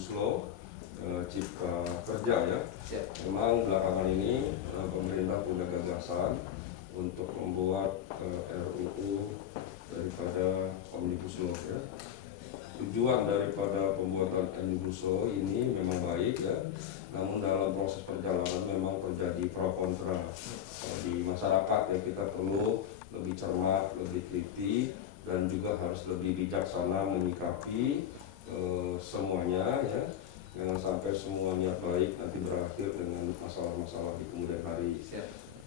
Omnibus Law Cipta Kerja ya. Memang belakangan ini pemerintah punya gagasan untuk membuat RUU daripada Omnibus Law ya. Tujuan daripada pembuatan Omnibus Law ini memang baik ya, namun dalam proses perjalanan memang terjadi pro kontra di masyarakat ya. Kita perlu lebih cermat, lebih teliti, dan juga harus lebih bijaksana menyikapi semuanya ya. Jangan sampai semua niat baik nanti berakhir dengan masalah-masalah di kemudian hari.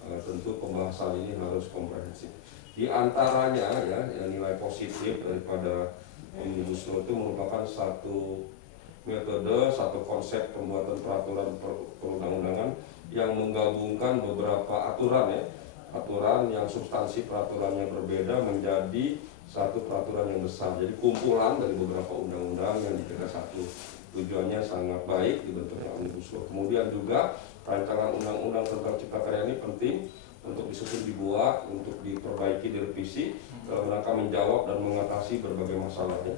Tentu pembahasan ini harus komprehensif. Di antaranya ya, nilai positif daripada Omnibus Law itu merupakan satu metode, satu konsep pembuatan peraturan perundang-undangan yang menggabungkan beberapa aturan ya, aturan yang substansi peraturannya berbeda menjadi satu peraturan yang besar. Jadi kumpulan dari beberapa undang-undang yang dijadikan satu. Tujuannya sangat baik dibentuknya Omnibus Law. Kemudian juga rancangan undang-undang tentang cipta karya ini penting untuk disusun, dibuat, untuk diperbaiki, direvisi dalam rangka menjawab dan mengatasi berbagai masalahnya.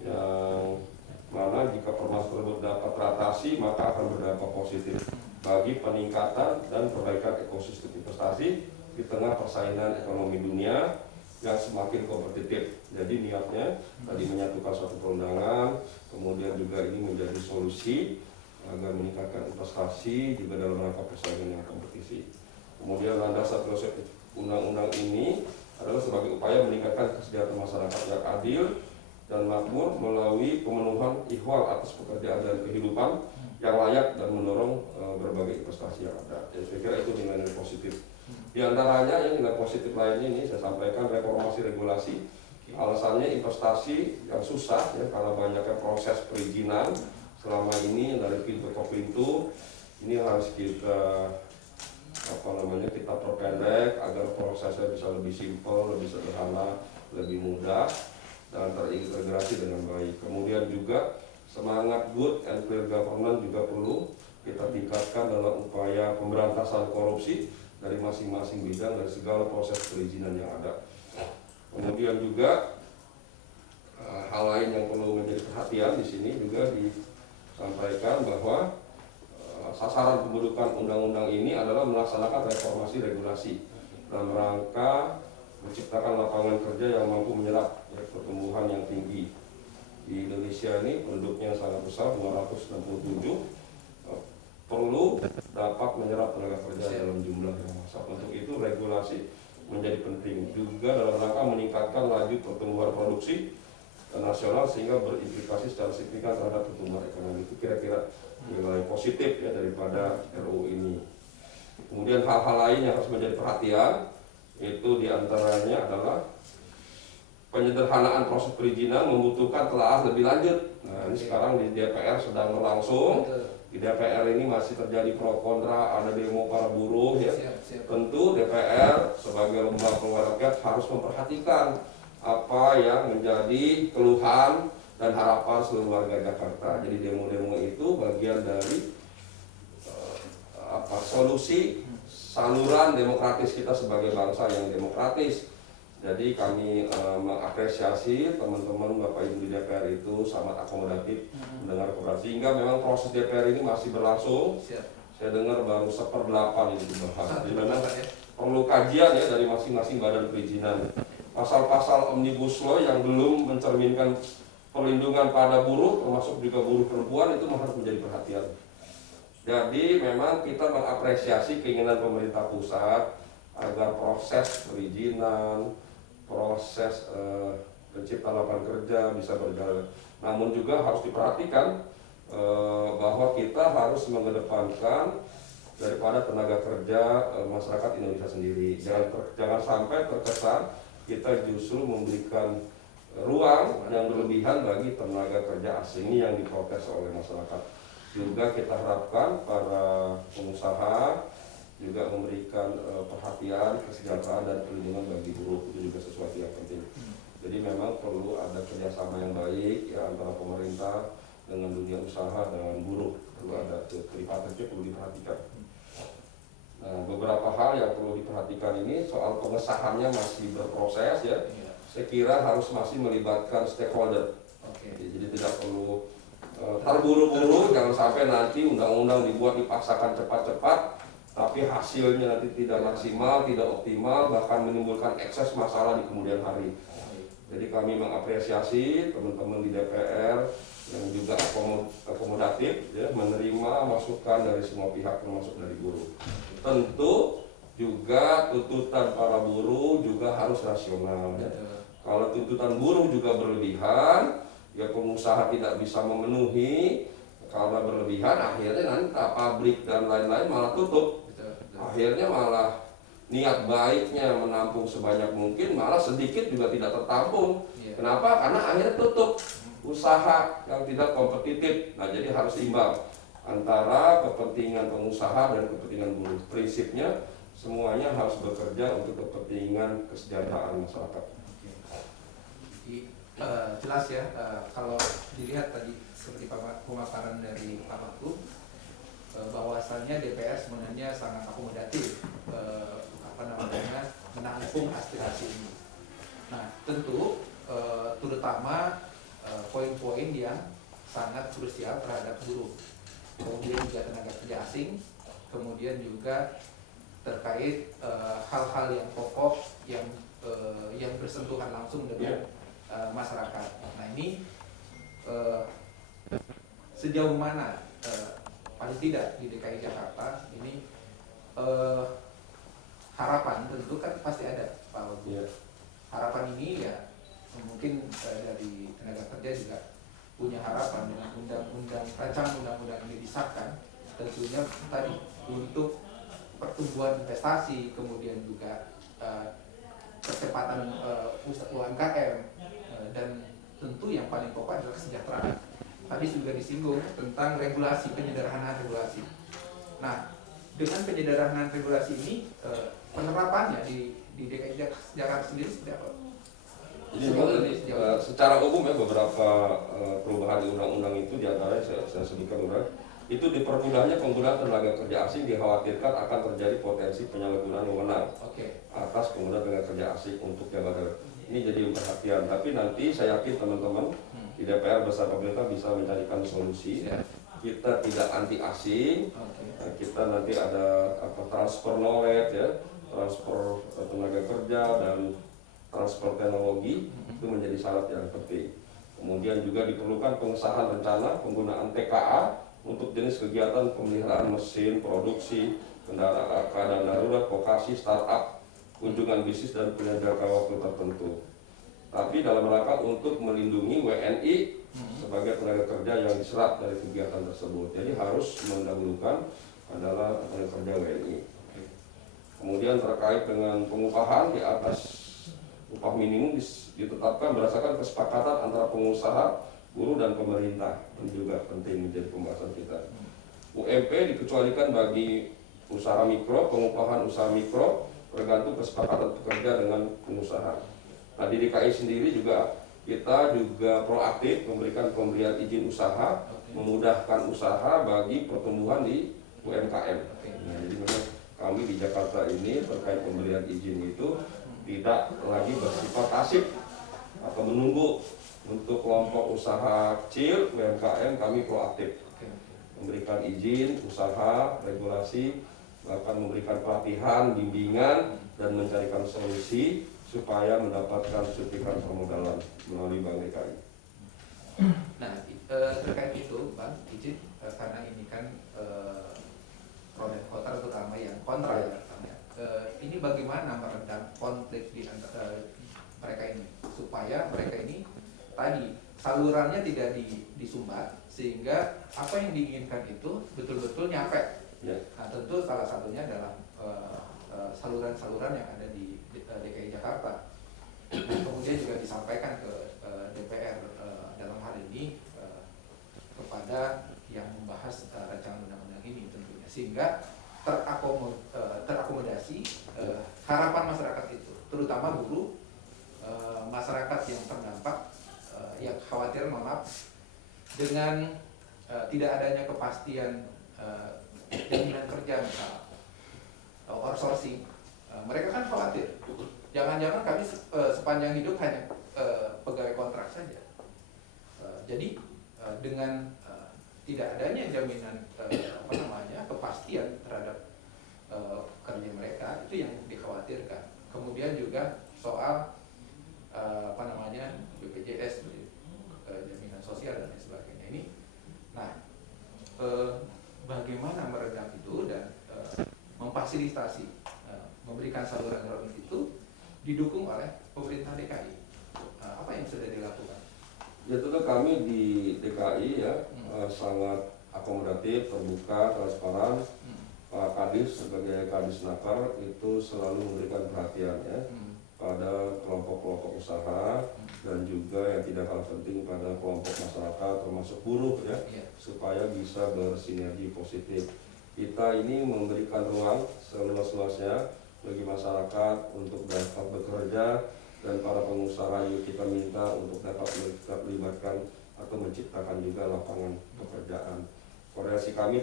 Yang mana jika permasalahan tersebut dapat teratasi maka akan berdampak positif bagi peningkatan dan perbaikan ekosistem investasi di tengah persaingan ekonomi dunia yang semakin kompetitif. Jadi niatnya tadi menyatukan suatu perundangan, kemudian juga ini menjadi solusi agar meningkatkan investasi juga dalam rangka persaingan yang kompetisi. Kemudian landasan filosofi undang-undang ini adalah sebagai upaya meningkatkan kesejahteraan masyarakat yang adil dan makmur melalui pemenuhan ihwal atas pekerjaan dan kehidupan yang layak dan mendorong berbagai investasi yang ada. Jadi saya kira itu nilai-nilai positif. Di antaranya yang nilai positif lainnya ini saya sampaikan reformasi regulasi. Alasannya investasi yang susah ya, karena banyaknya proses perizinan selama ini dari pintu ke pintu. Ini harus kita kita perpendek agar prosesnya bisa lebih simpel, lebih sederhana, lebih mudah dan terintegrasi dengan baik. Kemudian juga semangat good and clear governance juga perlu kita tingkatkan dalam upaya pemberantasan korupsi dari masing-masing bidang dari segala proses perizinan yang ada. Kemudian juga hal lain yang perlu menjadi perhatian di sini juga disampaikan bahwa sasaran pembentukan undang-undang ini adalah melaksanakan reformasi regulasi dalam rangka menciptakan lapangan kerja yang mampu menyerap pertumbuhan yang tinggi. Di Indonesia ini penduduknya sangat besar, 267, perlu dapat menyerap tenaga kerja dalam jumlah yang besar. Untuk itu regulasi menjadi penting juga dalam rangka meningkatkan laju pertumbuhan produksi nasional sehingga berimplikasi secara signifikan terhadap pertumbuhan ekonomi. Itu kira-kira nilai positif ya daripada RUU ini. Kemudian hal-hal lain yang harus menjadi perhatian itu diantaranya adalah penyederhanaan proses perizinan membutuhkan telaah lebih lanjut. Nah, ini sekarang di DPR sedang berlangsung. Di DPR ini masih terjadi pro kontra, ada demo para buruh ya. Tentu DPR sebagai lembaga pengawas rakyat harus memperhatikan apa yang menjadi keluhan dan harapan seluruh warga Jakarta. Jadi demo-demo itu bagian dari solusi saluran demokratis kita sebagai bangsa yang demokratis. Jadi kami mengapresiasi teman-teman Bapak Ibu di DPR itu sangat akomodatif mendengar keberatan. Sehingga memang proses DPR ini masih berlangsung. Saya dengar baru 1/8 ini dibahas. Jadi memang perlu kajian ya dari masing-masing badan perizinan. Pasal-pasal Omnibus Law yang belum mencerminkan perlindungan pada buruh, termasuk juga buruh perempuan, itu harus menjadi perhatian. Jadi memang kita mengapresiasi keinginan pemerintah pusat agar proses perizinan, proses penciptaan lapangan kerja bisa berjalan. Namun juga harus diperhatikan bahwa kita harus mengedepankan daripada tenaga kerja masyarakat Indonesia sendiri. Jangan sampai terkesan kita justru memberikan ruang yang berlebihan bagi tenaga kerja asing ini yang diprotes oleh masyarakat. Juga kita harapkan para pengusaha juga memberikan perhatian, kesejahteraan dan perlindungan bagi buruh. Itu juga sesuatu yang penting. Jadi memang perlu ada kerjasama yang baik ya antara pemerintah dengan dunia usaha dan buruh. Perlu ada keterlibatan itu perlu diperhatikan. Nah, beberapa hal yang perlu diperhatikan ini soal pengesahannya masih berproses ya. Saya kira harus masih melibatkan stakeholder. Jadi tidak perlu terburu-buru, jangan sampai nanti undang-undang dibuat dipaksakan cepat-cepat, tapi hasilnya nanti tidak maksimal, tidak optimal, bahkan menimbulkan ekses masalah di kemudian hari. Jadi kami mengapresiasi teman-teman di DPR yang juga akomodatif, ya, menerima masukan dari semua pihak termasuk dari buruh. Tentu juga tuntutan para buruh juga harus rasional. Ya. Kalau tuntutan buruh juga berlebihan, ya pengusaha tidak bisa memenuhi. Karena berlebihan, akhirnya nanti pabrik dan lain-lain malah tutup. Akhirnya malah niat baiknya menampung sebanyak mungkin malah sedikit juga tidak tertampung. Kenapa? Karena akhirnya tutup usaha yang tidak kompetitif. Nah, jadi harus imbang antara kepentingan pengusaha dan kepentingan buruh. Prinsipnya semuanya harus bekerja untuk kepentingan kesejahteraan masyarakat. Jelas ya, kalau dilihat tadi seperti pemaparan dari Pak Makhluk, bahwasannya DPR sebenarnya sangat akomodatif, menampung aspirasi ini. Nah, tentu terutama poin-poin yang sangat krusial terhadap buruh, kemudian juga tenaga kerja asing, kemudian juga terkait hal-hal yang pokok yang bersentuhan langsung dengan masyarakat. Nah, ini sejauh mana paling tidak di DKI Jakarta ini harapan tentu kan pasti ada, Pak Wagub. Harapan ini ya mungkin dari tenaga kerja juga punya harapan dengan rancangan undang-undang ini disahkan, tentunya tadi untuk pertumbuhan investasi, kemudian juga percepatan UMKM, dan tentu yang paling pokok adalah kesejahteraan. Tadi sudah disinggung tentang regulasi, penyederhanaan regulasi. Nah, dengan penyederhanaan regulasi ini, penerapannya di DKI Jakarta sendiri seperti apa? Secara umum ya beberapa perubahan di undang-undang itu diantaranya saya sebutkan itu dipermudahnya penggunaan tenaga kerja asing, dikhawatirkan akan terjadi potensi penyalahgunaan wewenang atas penggunaan tenaga kerja asing untuk jabatan. Ini jadi perhatian, tapi nanti saya yakin teman-teman di DPR bersama pemerintah bisa mencarikan solusi. Kita tidak anti asing, kita nanti ada transfer knowledge, ya, transfer tenaga kerja dan transfer teknologi itu menjadi syarat yang penting. Kemudian juga diperlukan pengesahan rencana penggunaan TKA untuk jenis kegiatan pemeliharaan mesin, produksi, keadaan darurat, vokasi, startup, kunjungan bisnis dan penjaga waktu tertentu. Tapi dalam rangka untuk melindungi WNI sebagai tenaga kerja yang diserap dari kegiatan tersebut. Jadi harus mendahulukan adalah tenaga kerja WNI. Kemudian terkait dengan pengupahan di atas upah minimum ditetapkan berdasarkan kesepakatan antara pengusaha, buruh dan pemerintah. Ini juga penting menjadi pembahasan kita. UMP dikecualikan bagi usaha mikro, pengupahan usaha mikro tergantung kesepakatan pekerja dengan pengusaha. Nah, di DKI sendiri juga kita juga proaktif memberikan pemberian izin usaha, memudahkan usaha bagi pertumbuhan di UMKM. Nah, jadi memang kami di Jakarta ini terkait pemberian izin itu tidak lagi bersifat pasif atau menunggu. Untuk kelompok usaha kecil UMKM kami proaktif memberikan izin usaha, regulasi, bahkan memberikan pelatihan, bimbingan dan mencarikan solusi supaya mendapatkan suntikan permodalan melalui Bank DKI. Nah, terkait itu, Bang, izin karena ini kan pro dan kontra, terutama yang kontra ya. Ini bagaimana meredam konflik di antara mereka ini supaya mereka ini tadi salurannya tidak disumbat sehingga apa yang diinginkan itu betul-betul nyampe. Nah, tentu salah satunya adalah saluran-saluran yang ada di DKI Jakarta. Kemudian juga disampaikan ke DPR dalam hal ini kepada yang membahas rancangan undang-undang ini tentunya, sehingga terakomodasi harapan masyarakat itu, terutama buruh, masyarakat yang terdampak, yang khawatir dengan tidak adanya kepastian jaminan kerja, misal outsourcing. Mereka kan khawatir, jangan-jangan kami sepanjang hidup hanya pegawai kontrak saja. Jadi dengan tidak adanya jaminan kepastian terhadap kerja mereka itu yang dikhawatirkan. Kemudian juga soal BPJS, jaminan sosial dan lain sebagainya ini. Nah, bagaimana meredam itu dan memfasilitasi memberikan saluran rekrutmen itu didukung oleh pemerintah DKI. Apa yang sudah dilakukan? Ya tentu kami di DKI ya sangat akomodatif, terbuka, transparan. Pak Kadis sebagai Kadis Nakar itu selalu memberikan perhatian ya pada kelompok-kelompok usaha dan juga yang tidak kalah penting pada kelompok masyarakat termasuk buruh ya, supaya bisa bersinergi positif. Kita ini memberikan ruang seluas-luasnya bagi masyarakat untuk dapat bekerja, dan para pengusaha yuk kita minta untuk dapat melibatkan atau menciptakan juga lapangan pekerjaan. Koordinasi kami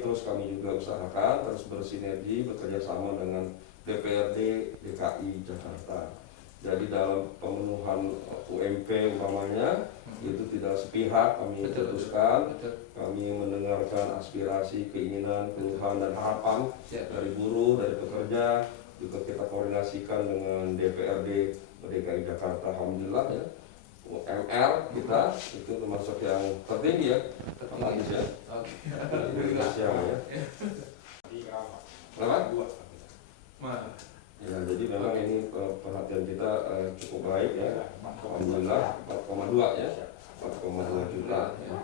juga usahakan terus bersinergi bekerja sama dengan DPRD DKI Jakarta. Jadi dalam pemenuhan UMP umpamanya itu tidak sepihak, kami putuskan. Kami mendengarkan aspirasi, keinginan, keluhan dan harapan dari buruh, dari pekerja. Juga kita koordinasikan dengan DPRD DKI Jakarta, alhamdulillah ya. UMR kita itu termasuk yang tertinggi ya, tertinggi ya. Indonesia ya. Berapa? Ya, jadi memang ini perhatian kita cukup baik ya. Alhamdulillah 4,2 ya, 4,2 juta. Ya.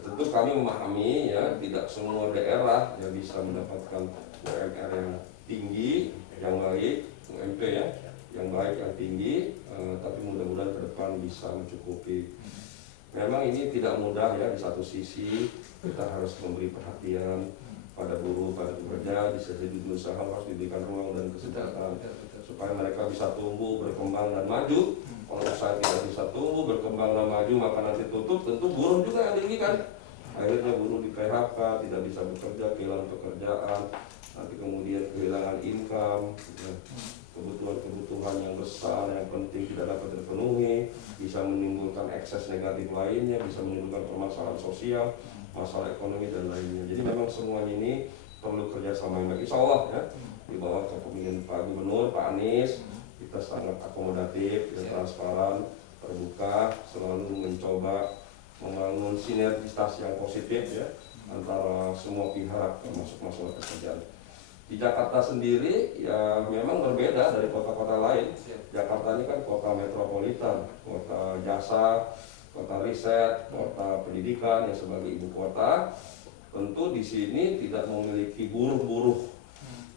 Tentu kami memahami ya, tidak semua daerah yang bisa mendapatkan UMR yang tinggi, yang baik, UMP ya, yang baik, yang tinggi, tapi mudah-mudahan ke depan bisa mencukupi. Memang ini tidak mudah ya, di satu sisi kita harus memberi perhatian pada buruh, pada pekerja, di sisi usaha harus diberikan ruang dan kesempatan supaya mereka bisa tumbuh, berkembang dan maju. Kalau usaha tidak bisa tumbuh, berkembang dan maju, maka nanti tutup, tentu buruh juga yang dirugikan. Akhirnya buruh di PHK, tidak bisa bekerja, kehilangan pekerjaan, nanti kemudian kehilangan income, kebutuhan-kebutuhan yang besar, yang penting tidak dapat terpenuhi, bisa menimbulkan ekses negatif lainnya, bisa menimbulkan permasalahan sosial, masalah ekonomi dan lainnya. Jadi memang semua ini perlu kerjasama yang baik. Insya Allah ya, di bawah kepemimpinan Pak Gubernur, Pak Anies, kita sangat akomodatif, transparan, terbuka, selalu mencoba membangun sinergitas yang positif ya antara semua pihak termasuk masalah pekerjaan. Di Jakarta sendiri ya memang berbeda dari kota-kota lain. Jakarta ini kan kota metropolitan, kota jasa, kota riset, kota pendidikan yang sebagai ibu kota. Tentu di sini tidak memiliki buruh-buruh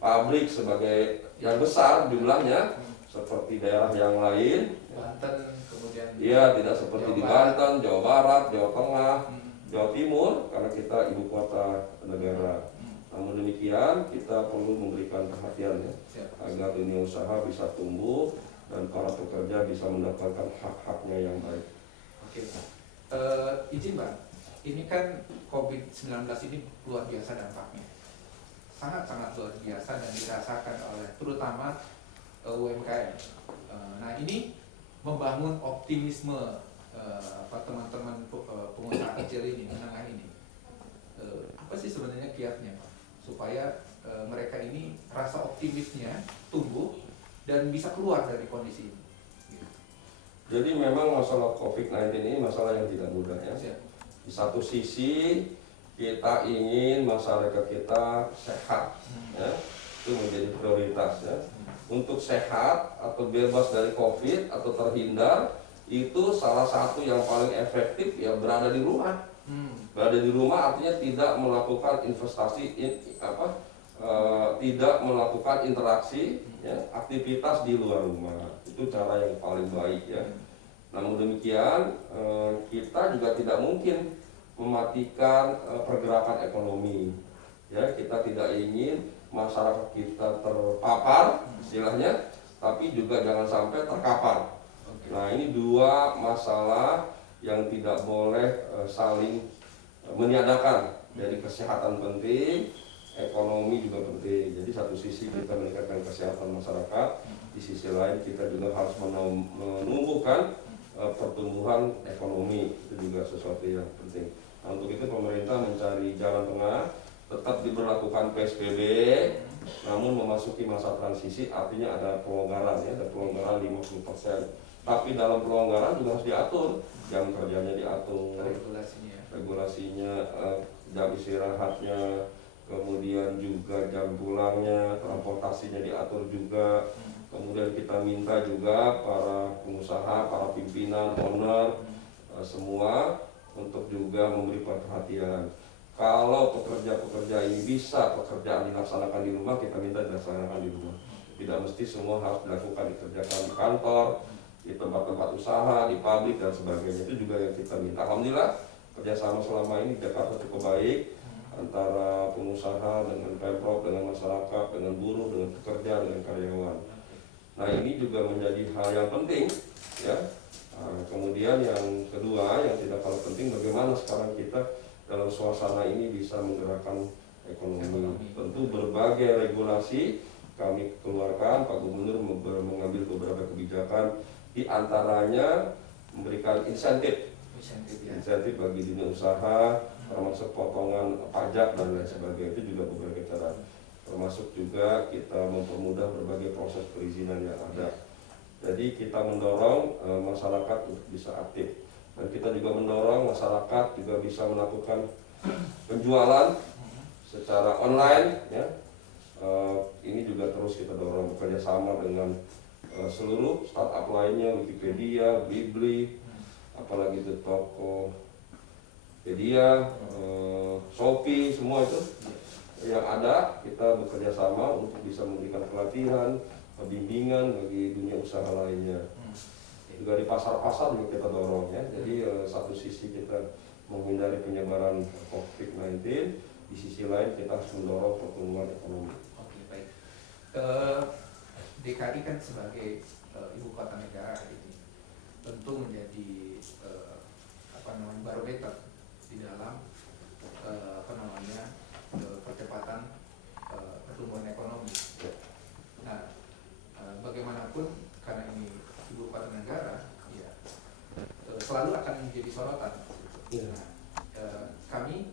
pabrik sebagai yang besar jumlahnya seperti daerah yang lain. Banten kemudian. Iya, tidak seperti di Banten, Jawa Barat, Jawa Tengah, Jawa Timur, karena kita ibu kota negara. Namun demikian kita perlu memberikan perhatian ya, agar dunia usaha bisa tumbuh dan para pekerja bisa mendapatkan hak-haknya yang baik. Oke, izin Bang, ini kan COVID-19 ini luar biasa dampaknya, sangat-sangat luar biasa dan dirasakan oleh terutama UMKM. Nah ini membangun optimisme teman-teman pengusaha kecil ini, menengah ini. Apa sih sebenarnya kiatnya Pak? Supaya mereka ini rasa optimisnya tumbuh dan bisa keluar dari kondisi ini. Jadi memang masalah COVID-19 ini masalah yang tidak mudah ya. Di satu sisi kita ingin masyarakat kita sehat, ya, itu menjadi prioritas ya. Untuk sehat atau bebas dari COVID atau terhindar, itu salah satu yang paling efektif ya berada di rumah. Berada di rumah artinya tidak melakukan investasi, tidak melakukan interaksi, ya, aktivitas di luar rumah. Itu cara yang paling baik ya. Namun demikian kita juga tidak mungkin mematikan pergerakan ekonomi. Ya, kita tidak ingin masyarakat kita terpapar istilahnya, tapi juga jangan sampai terkapar. Nah, ini dua masalah yang tidak boleh saling meniadakan. Jadi kesehatan penting, ekonomi juga penting. Jadi satu sisi kita meningkatkan kesehatan masyarakat, di sisi lain kita juga harus menumbuhkan pertumbuhan ekonomi, itu juga sesuatu yang penting. Nah, untuk itu pemerintah jalan tengah, tetap diberlakukan PSBB, namun memasuki masa transisi artinya ada pelonggaran ya, ada pelonggaran 50%. Tapi dalam pelonggaran juga harus diatur, jam kerjanya diatur, regulasinya, jam istirahatnya, kemudian juga jam pulangnya, transportasinya diatur juga. Kemudian kita minta juga para pengusaha, para pimpinan, owner, semua untuk juga memberi perhatian. Kalau pekerja-pekerja ini bisa pekerjaan dilaksanakan di rumah, kita minta dilaksanakan di rumah. Tidak mesti semua harus dilakukan dikerjakan di kantor, di tempat-tempat usaha, di pabrik dan sebagainya. Itu juga yang kita minta. Alhamdulillah kerjasama selama ini di Jakarta cukup baik antara pengusaha dengan Pemprov, dengan masyarakat, dengan buruh, dengan pekerja, dengan karyawan. Nah ini juga menjadi hal yang penting ya. Kemudian yang kedua yang tidak kalah penting, bagaimana sekarang kita dalam suasana ini bisa menggerakkan ekonomi. Tentu berbagai regulasi kami keluarkan, Pak Gubernur mengambil beberapa kebijakan, di antaranya memberikan insentif bagi dunia usaha, termasuk potongan pajak dan lain sebagainya. Itu juga beberapa cara. Termasuk juga kita mempermudah berbagai proses perizinan yang ada. Jadi kita mendorong masyarakat untuk bisa aktif, dan kita juga mendorong masyarakat juga bisa melakukan penjualan secara online ya. Ini juga terus kita dorong bekerja sama dengan seluruh startup lainnya, Wikipedia, Blibli, apalagi itu Tokopedia, Shopee, semua itu yang ada. Kita bekerja sama untuk bisa memberikan pelatihan, bimbingan bagi dunia usaha lainnya. Juga di pasar-pasar juga kita dorong ya. Jadi satu sisi kita menghindari penyebaran COVID-19, di sisi lain kita harus mendorong pertumbuhan ekonomi. Oke, baik. DKI kan sebagai ibu kota negara ini tentu menjadi barometer di dalam percepatan pertumbuhan ekonomi. Nah, bagaimanapun karena ini ibu kota negara, ya selalu akan menjadi sorotan. Nah, kami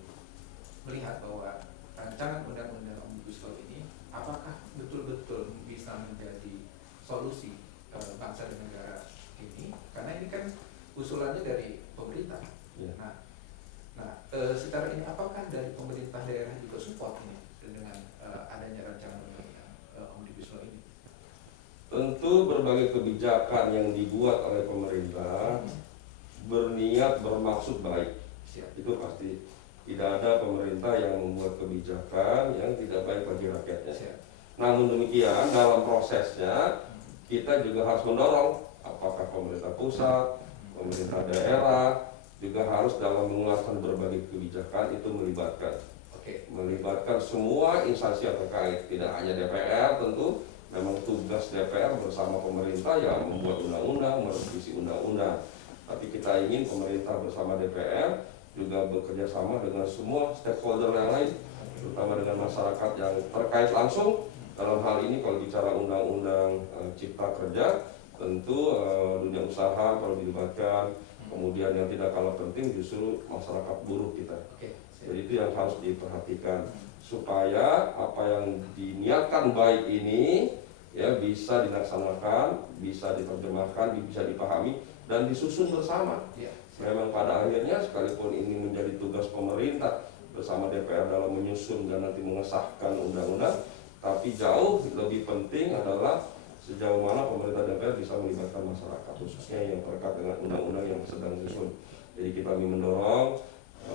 melihat bahwa rancangan undang-undang Omnibus Law ini apakah betul-betul bisa menjadi solusi bangsa dan negara ini, karena ini kan usulannya dari pemerintah. Secara ini apakah dari pemerintah daerah juga support ini dengan adanya rancangan undang-undang Omnibus Law ini? Tentu berbagai kebijakan yang dibuat oleh pemerintah berniat bermaksud baik. Itu pasti. Tidak ada pemerintah yang membuat kebijakan yang tidak baik bagi rakyatnya. Namun demikian dalam prosesnya kita juga harus mendorong apakah pemerintah pusat, pemerintah daerah juga harus dalam mengeluarkan berbagai kebijakan itu melibatkan semua instansi yang terkait, tidak hanya DPR. Tentu memang tugas DPR bersama pemerintah yang membuat undang-undang, merevisi undang-undang. Tapi kita ingin pemerintah bersama DPR juga bekerja sama dengan semua stakeholder yang lain, terutama dengan masyarakat yang terkait langsung. Dalam hal ini kalau bicara undang-undang cipta kerja, tentu dunia usaha perlu dilibatkan. Kemudian yang tidak kalah penting justru masyarakat buruh kita. Jadi itu yang harus diperhatikan supaya apa yang diniatkan baik ini ya bisa dilaksanakan, bisa diterjemahkan, bisa dipahami dan disusun bersama. Memang pada akhirnya sekalipun ini menjadi tugas pemerintah bersama DPR dalam menyusun dan nanti mengesahkan undang-undang, tapi jauh lebih penting adalah sejauh mana pemerintah DPR bisa melibatkan masyarakat, khususnya yang terkait dengan undang-undang yang sedang disusun. Jadi kita mendorong,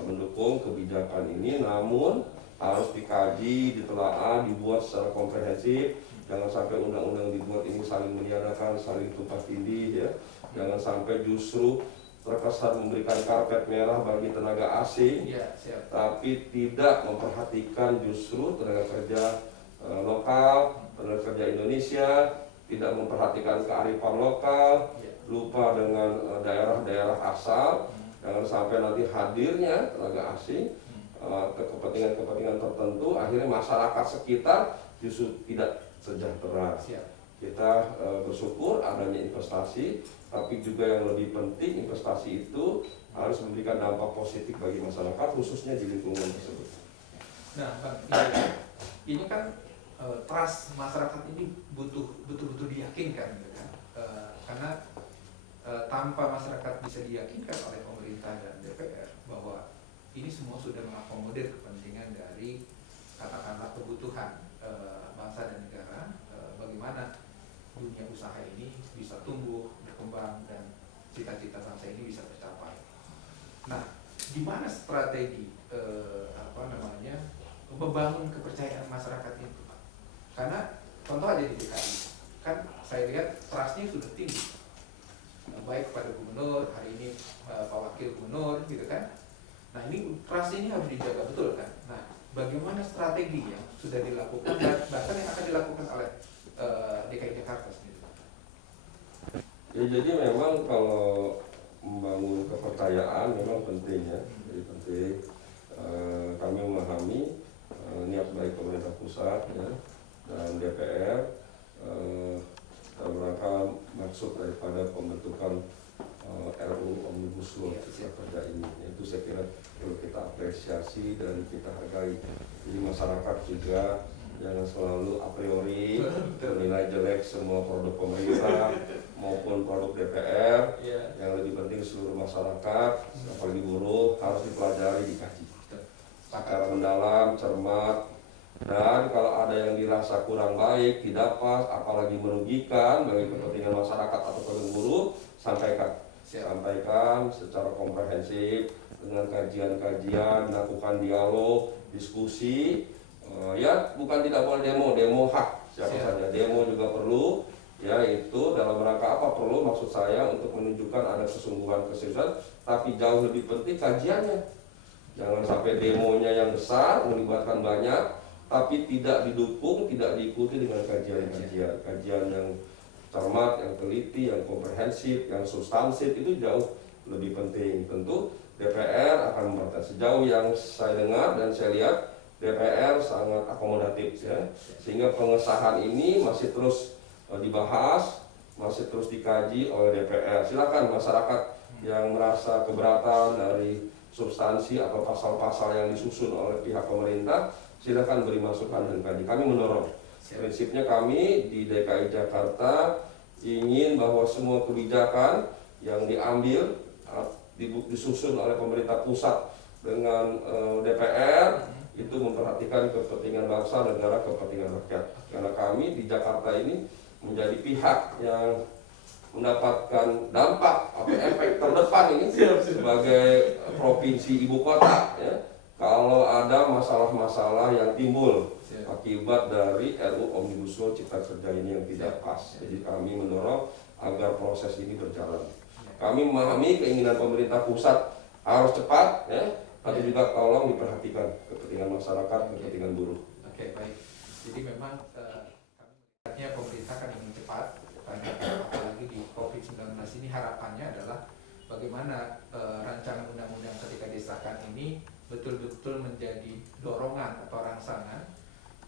mendukung kebijakan ini, namun harus dikaji, ditelaah, dibuat secara komprehensif. Jangan sampai undang-undang dibuat ini saling meniadakan, saling tumpang tindih ya. Jangan sampai justru terkesan memberikan karpet merah bagi tenaga asing, tapi tidak memperhatikan justru tenaga kerja lokal, tenaga kerja Indonesia, tidak memperhatikan kearifan lokal, lupa dengan daerah-daerah asal. Jangan sampai nanti hadirnya tenaga asing ke kepentingan-kepentingan tertentu, akhirnya masyarakat sekitar justru tidak sejahtera. Kita bersyukur adanya investasi, tapi juga yang lebih penting investasi itu harus memberikan dampak positif bagi masyarakat, khususnya di lingkungan tersebut. Nah, Bang, ini kan trust masyarakat ini butuh betul-betul diyakinkan, gitu kan? Karena tanpa masyarakat bisa diyakinkan oleh pemerintah dan DPR bahwa ini semua sudah mengakomodir kepentingan dari katakanlah kebutuhan bangsa dan negara, bagaimana dunia usaha ini bisa tumbuh, berkembang, dan cita-cita bangsa ini bisa tercapai. Nah, di mana strategi membangun kepercayaan masyarakat itu, Pak? Karena contoh aja di DKI, kan saya lihat trustnya sudah tinggi, baik kepada gubernur, hari ini Pak Wakil Gubernur, gitu kan. Nah, ini trust ini harus dijaga betul kan. Nah, bagaimana strategi yang sudah dilakukan dan bahkan yang akan dilakukan oleh DKI Jakarta sendiri? Ya, jadi memang kalau membangun kepercayaan memang penting ya, jadi penting. Kami memahami niat baik pemerintah pusat ya, dan DPR dalam rangka maksud daripada pembentukan RUU Omnibus Law Cipta Kerja ini. Itu saya kira perlu kita apresiasi dan kita hargai. Jadi masyarakat juga jangan selalu a priori menilai jelek semua produk pemerintah maupun produk DPR. Yang lebih penting seluruh masyarakat, apalagi buruh, harus dipelajari, dikaji secara mendalam, cermat, dan kalau ada yang dirasa kurang baik, tidak pas, apalagi merugikan bagi kepentingan masyarakat atau buruh, sampaikan secara komprehensif dengan kajian-kajian, melakukan dialog, diskusi. Ya, bukan tidak boleh demo hak siapa saja, demo juga perlu. Ya, itu dalam rangka apa perlu, maksud saya untuk menunjukkan ada kesungguhan, keseriusan, tapi jauh lebih penting kajiannya. Jangan sampai demonya yang besar, melibatkan banyak, tapi tidak didukung, tidak diikuti dengan kajian yang cermat, yang teliti, yang komprehensif, yang substansif. Itu jauh lebih penting. Tentu DPR akan memperhatikan. Sejauh yang saya dengar dan saya lihat, DPR sangat akomodatif ya, sehingga pengesahan ini masih terus dibahas, masih terus dikaji oleh DPR. Silakan masyarakat yang merasa keberatan dari substansi atau pasal-pasal yang disusun oleh pihak pemerintah, silakan beri masukan dan kaji. Kami mendorong. Prinsipnya kami di DKI Jakarta ingin bahwa semua kebijakan yang diambil disusun oleh pemerintah pusat dengan DPR itu memperhatikan kepentingan bangsa, negara, kepentingan rakyat. Karena kami di Jakarta ini menjadi pihak yang mendapatkan dampak atau efek terdepan ini sebagai provinsi ibu kota ya, kalau ada masalah-masalah yang timbul akibat dari RUU Omnibus Law Cipta Kerja ini yang tidak pas. Jadi kami mendorong agar proses ini berjalan. Kami memahami keinginan pemerintah pusat harus cepat ya, tapi juga tolong diperhatikan kepentingan masyarakat, kepentingan buruh. Oke, baik. Jadi memang kami melihatnya pemerintah kan ingin cepat. Apalagi di COVID-19 ini harapannya adalah bagaimana rancangan undang-undang ketika disahkan ini betul-betul menjadi dorongan atau rangsangan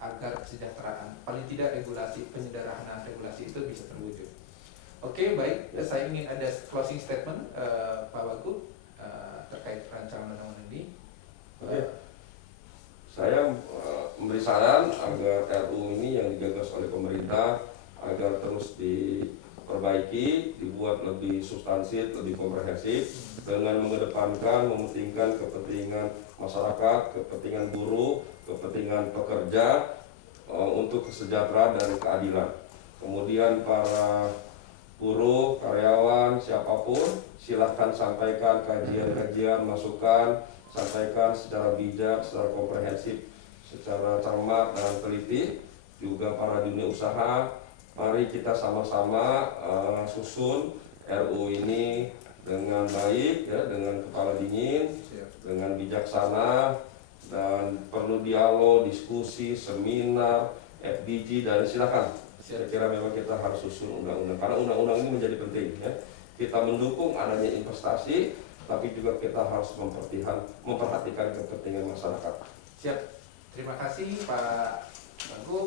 agar kesejahteraan, paling tidak regulasi, penyederhanaan regulasi itu bisa terwujud. Oke, baik. Saya ingin ada closing statement Pak Wagub terkait rancangan undang-undang ini. Saya memberi saran agar RUU ini yang digagas oleh pemerintah agar terus diperbaiki, dibuat lebih substansif, lebih komprehensif dengan mengedepankan, mementingkan kepentingan masyarakat, kepentingan buruh, kepentingan pekerja untuk kesejahteraan dan keadilan. Kemudian para buruh, karyawan, siapapun silahkan sampaikan kajian-kajian, masukan, sampaikan secara bijak, secara komprehensif, secara cermat dan teliti. Juga para dunia usaha, mari kita sama-sama susun RUU ini dengan baik ya, dengan kepala dingin, dengan bijaksana, dan perlu dialog, diskusi, seminar, FDG, dan silakan. Saya kira memang kita harus susun undang-undang karena undang-undang ini menjadi penting ya. Kita mendukung adanya investasi, tapi juga kita harus memperhatikan kepentingan masyarakat. Siap. Terima kasih Pak Wagub.